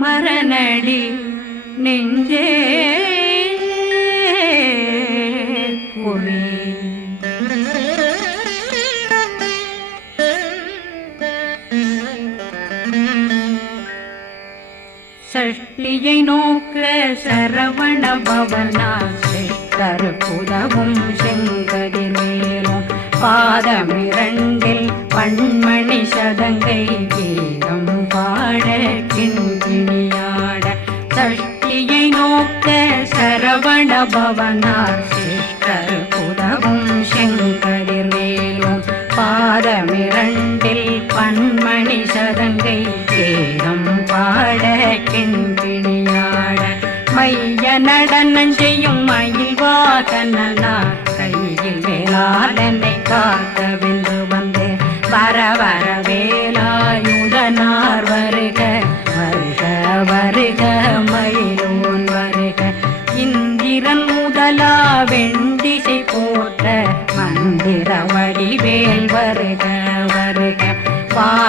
மரணடி நெஞ்சே குழி சஷ்டியை நோக்க சரவண பவனா சிஷ்டர் செங்கடி மேலும். பாதமிரண்டில் பண்மணி சதங்கை கீதம் சரவண சிஷ்டர் புதவும் செங்கதிர் மேலும் பாதமிரண்டில் பன்மணி சதங்கை கேரம் பாட கிண்பிணியாட மைய நடனம் செய்யும் மயில் வாகனார் கையில் வேளாளனை காத்த விந்து வந்து. வர வர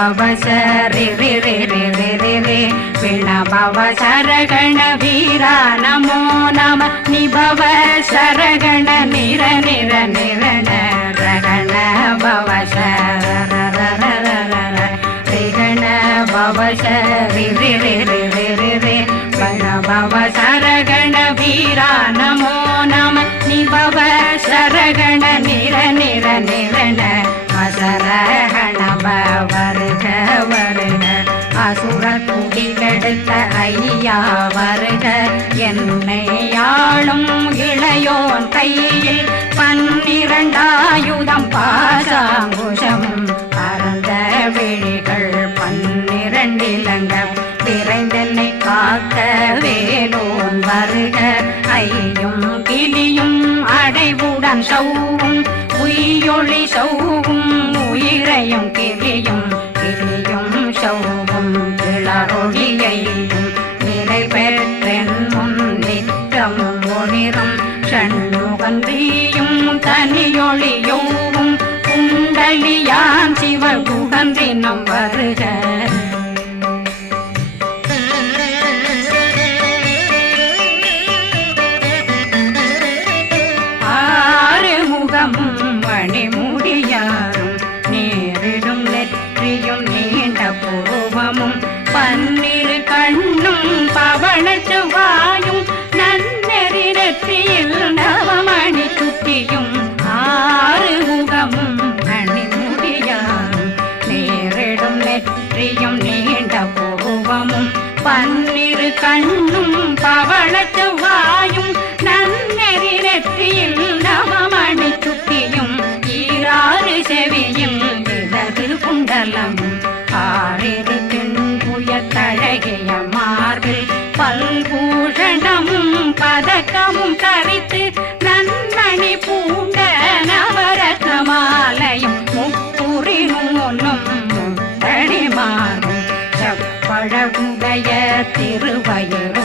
பவசரி ரி ரி ரி ரி ரி ரி பிண பவசரகண வீரா நமோ நம நிபவ சரகண நிர நிர நிரண ரகண பவசரரரரரர ரிகண பவசரி ரி ரி ரி ரி ரி ரி பிண பவசரகண வீரா நமோ நம நிபவ சரகண நிர நிர நிரண அசரகண வருக வருக அசுர குடிகெடுத்த ஐயா வருக. என்னை ஆளும் இளையோன் கையில் பன்னிரண்டாயுதம் பாசாங்குஷம். பரந்த விழிகள் பன்னிரண்டிலங்க. விரைந்தென்னை காக்க வேலோன் வருக. ஐயும் கிளியும் அடைவுடன் சௌ மணி விலகு குண்டலமும் ஆறிரு தென்புய தழகிய மார்பில் பல்பூஷணமும் பதக்கமும் தரித்து நன்மணி பூண்ட நவரத்ன மாலையும் முப்புரி நூலும் முத்தணி மாறும் செப்பழகுடைய திருவயருந்தியும்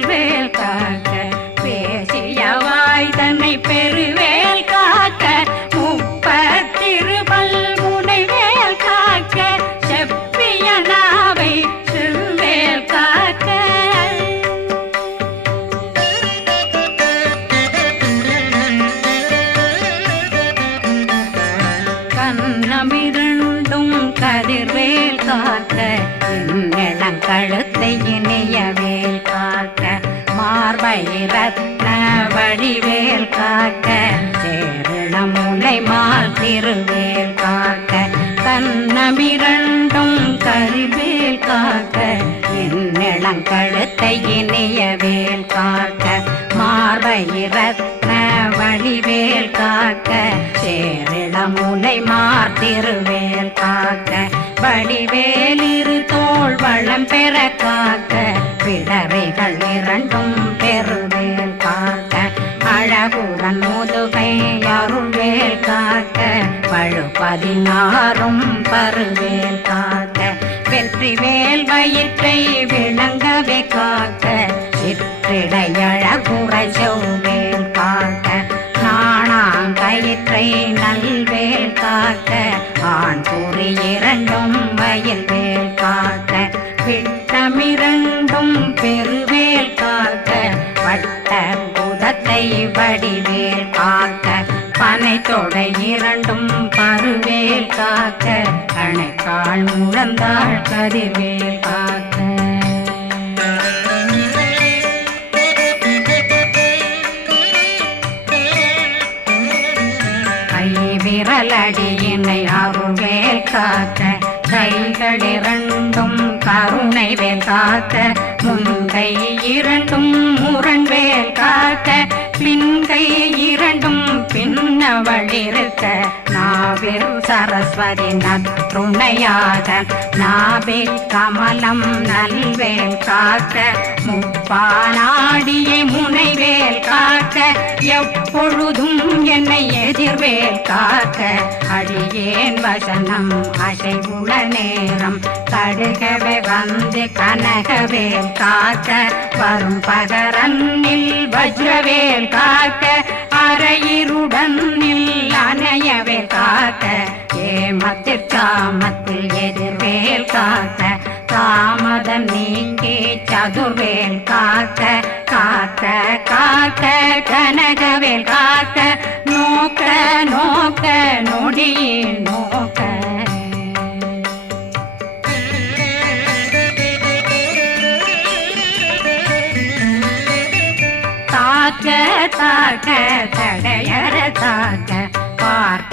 செல்வே இளம் கழுத்தை இணையவேல் காக்க மார்பயிரத்ன வழிவேல் காக்க சேரிளமுனை மார்த்திருவேல் காக்க வடிவேல் இரு தோள் வளம் பெற காக்க பிடரைகள் இரண்டும் பெருவேல் காக்க அழகுடன் முதுகை அருள்வேல் காக்க பழு பதினாறும் பருவேல் காக்க. வெற்றி வேல் வயிற்றை விளங்கவே காக்க சிற்றிடையழகுறை செவ்வேல் காக்க நாணாங்கயிற்றை நல்வேல் காக்க ஆண் கூறி இரண்டும் வயல் வேல் காக்க விட்டமிரண்டும் பெருவேல் காக்க வட்ட குதத்தை வடிவேல் காக்க பனை தொடை இரண்டும் காக்க கணைக்கால் முழந்தாள் கதிர்வேல் காக்க. கை விரலடியினை அருள்வேல் காக்க கைகள் இரண்டும் கருணை வேல் காக்க முந்தை இரண்டும் முரண்வேல் காக்க பின்கை இரண்டும் பின்னவளிருக்க நாவில் சரஸ்வதி நற்றுணையாக நாவில் கமலம் நல்வேல் காக்க முப்பானாடியை முனைவேல் காக்க எப்பொழுதும் என்னை எதிர்வேல் காக்க அடியேன் வசனம் அசைவுள நேரம் கடுகவே வந்து கனகவேல் காக்க வரும் பகரன்னில் வஜ்ரவேல் காக்க அரையிருடன் ஏமத்தில் காமத்தில் எதிர்வேல் காத்த தாமதம் நீங்கி சதுர்வேல் காத்த காத்த காத்த கனகவேல் காத்த நோக்க நோக்க நொடியில் நோக்க. தாக்க தாக்க தடையற தாக்க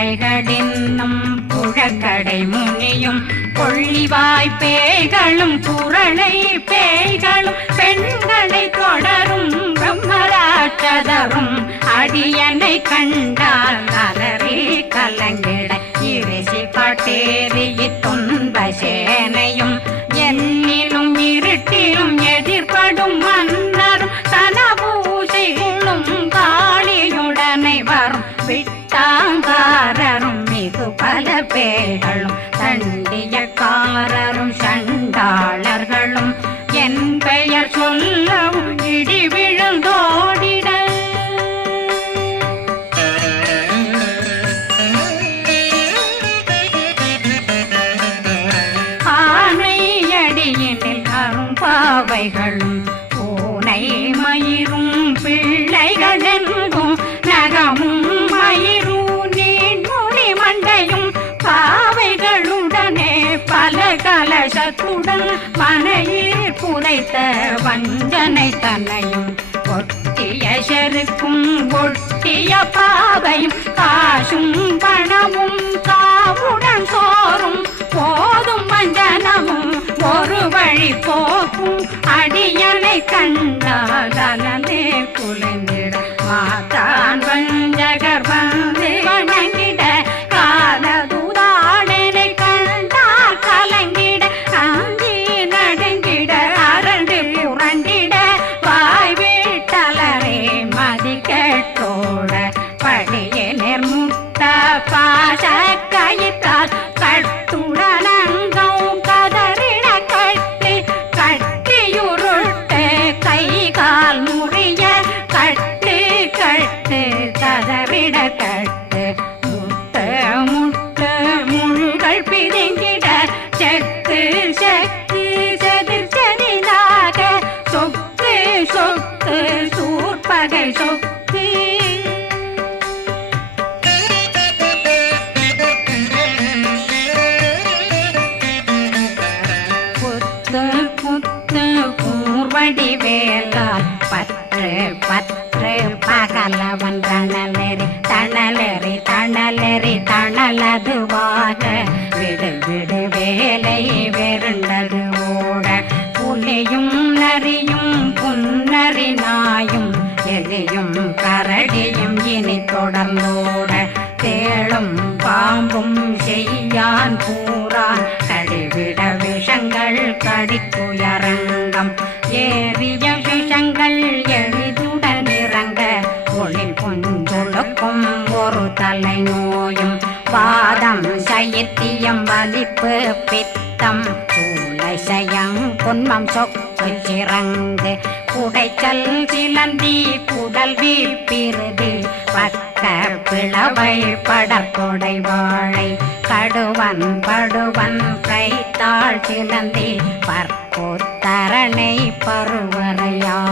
பிள்ளைகளின்னும் புழக்கடை முனியும் கொள்ளிவாய் பேய்களும் குரளை பேய்களும் பெண்களை தொடரும் பிரம்மராட்சதரும் அடியனை கண்டால் அலறி கலங்கிட இரிசி பட்டேறிய துன்ப சேனையும் உடல் மனையில் புதைத்த வஞ்சனை தன்னையும் ஒட்டிய செருக்கும் ஒட்டிய பாவையும் காசும் பணமும் காவுடன் சோறும் போதும் வஞ்சனமும் ஒரு வழி போக்கும் அடியனை கண்டால் அலனே குலைந்திட மாத்தான் வஞ்சகர் வந்து எத்தியம் வலிப்பு பித்தம் சூளைசயம் பொன்மம் சொக்கு சிறங்கு குடைச்சல் சிலந்தி குடல் வீப்பிருதி பக்க பிளவை படற்கொடை வாழை கடுவன் படுவன் கைத்தாள் சிலந்தி பற்போத்தரணை பருவரையாக்கும்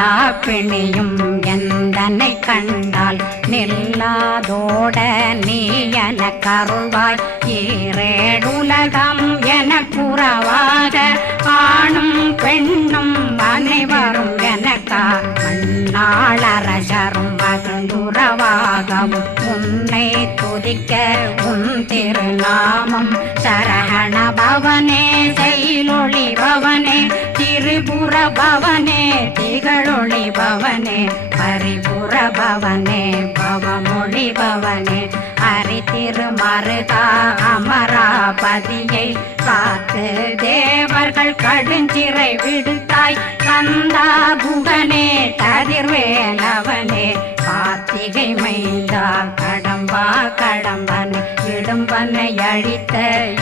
எல்லா பிணியும் எந்தனை கண்டால் நெல்லாதோட நீ என கருவாய் ஈரேடுலகம் என குறவாக ஆணும் பெண்ணும் அனைவரும் எனக்கா மண்ணாளரசரும் மகிழ்ந்துறவாகவும் உன்னை துதிக்க உன் திருநாமம் சரகண பவனே செயலொளி பவனே. திரிபுர பவனே திகழொளி பவனே பரிபுர பவனே பவமொழி பவனே. ஹரி திருமருகா அமராபதியை காத்து தேவர்கள் கடுஞ்சிறை விடுத்தாய். கந்தா புகனே கதிர்வேலவனே கார்த்திகை மைந்தா கடம்பா கடம்பனே. இடும்பனை அழித்த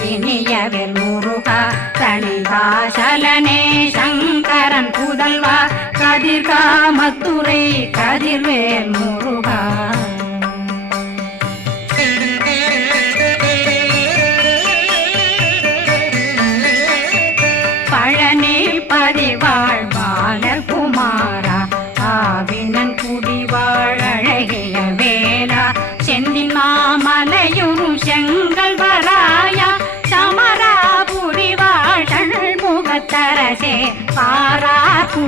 இனியவர் முருகா தனிகாசலனே சங்கரன் புதல்வா கதிர்காமத்துறை கதிர்வேல் முருகா.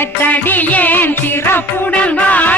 சித்தி சிறப்புடன் வாழ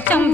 கவசம்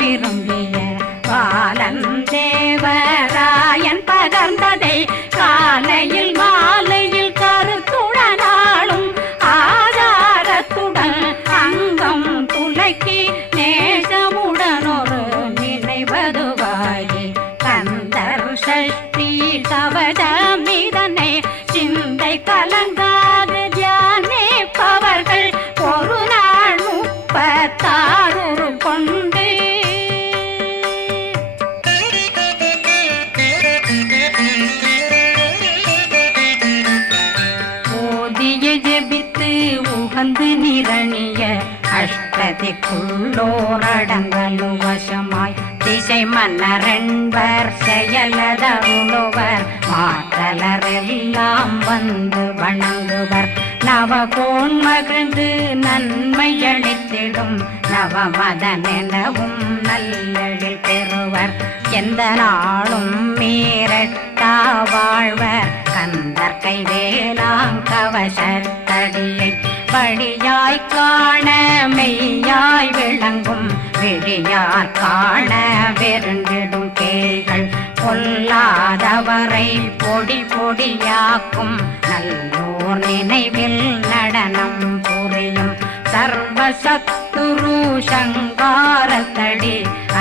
அஷ்டதிக்குள்ளோரடங்கலு வசமாய் திசை மன்னரென்பர் செயலதருளுவர் மாற்றலரெல்லாம் வந்து வணங்குவர். நவகோன் மகிழ்ந்து நன்மை அளித்திடும் நவமதனெனவும் நல்லெழில் பெறுவர். எந்த நாளும் மீறட்டா வாழ்வர். கந்தர் கைவேலாம் கவசத்தடியை படியாய் காண மெய்யாய் விளங்கும் விழியார் காண வெருந்திடும் கேள்கள் பொல்லாதவரை பொடி பொடியாக்கும் நல்லோர் நினைவில் நடனம் புரியும் சர்வசத்துரு சங்காரத்தடி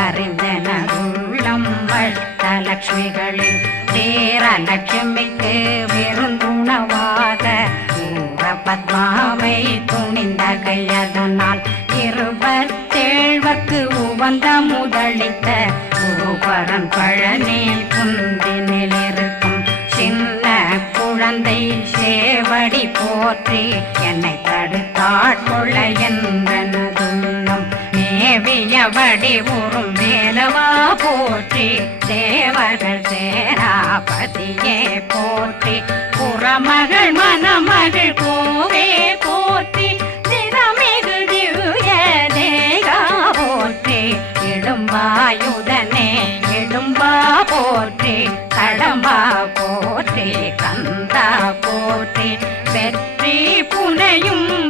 அறிந்தனருள்ளம் தேர லட்சுமிக்கு விருந்துணவாக பத்மாவை துணிந்த கையதனால் இருபத்தேழ்வக்கு உவந்த முதலித்த ஊபரன் பழனில் குந்தினில் இருக்கும் சின்ன குழந்தை சேவடி போற்றி என்னை தடுத்தாட்கொள்ள என்பனதுள்ளம் மேவியபடி உறும் மேலவா போற்றி. தேவர்கள் சேராபதியே போற்றி. புறமகள் மணமகள் கோவே போற்றி. தினமிகு திவ்ய தேகா போற்றி. இடும்பாயுதனே இடும்பா போற்றி. கடம்பா போற்றி கந்தா போற்றி. வெற்றி புனையும்